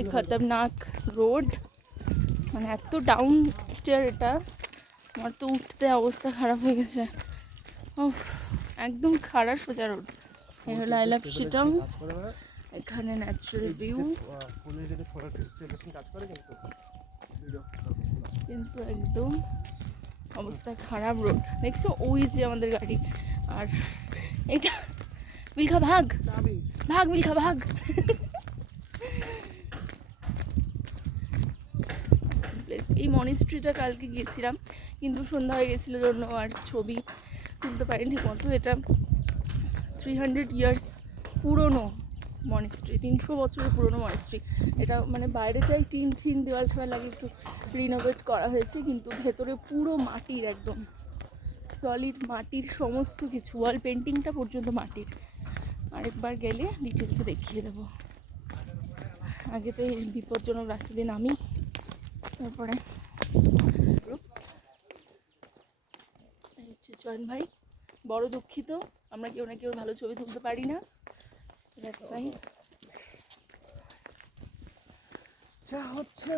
এই খতরনাক রোড, মানে এত ডাউন স্টেয়ার, এটা আমার তো উঠতে অবস্থা খারাপ হয়ে গেছে। একদম খারাপ সোজা রোড। এই হলো আই লাভ শিটং। এখানে ন্যাচারাল ভিউ, কিন্তু একদম অবস্থা খারাপ রোড। দেখছো ওই যে আমাদের গাড়ি, আর এটা বিলখা ভাগ ভাগ বিলখা ভাগ। এই মনিস্ট্রিটা কালকে গিয়েছিলাম, কিন্তু সন্ধ্যা হয়ে গেছিলো জন্য আর ছবি তুলতে পারিনি ঠিক মতো। এটা 300 ইয়ার্স পুরনো মনিস্ট্রি, 300 বছরের পুরনো মনিস্ট্রি। এটা মানে বাইরেটাই টিন দেওয়াল ঠেওয়াল লাগে, একটু রিনোভেট করা হয়েছে, কিন্তু ভেতরে পুরো মাটির, একদম সলিড মাটির সমস্ত কিছু, ওয়াল পেন্টিংটা পর্যন্ত মাটির। আরেকবার গেলে ডিটেলসে দেখিয়ে দেবো। আগে তো এই বিপজ্জনক রাস্তা দিয়ে নামি, তারপরে চয়ন ভাই বড় দুঃখিত, আমরা কেউ না কেউ ভালো ছবি তুলতে পারি না। যা হচ্ছে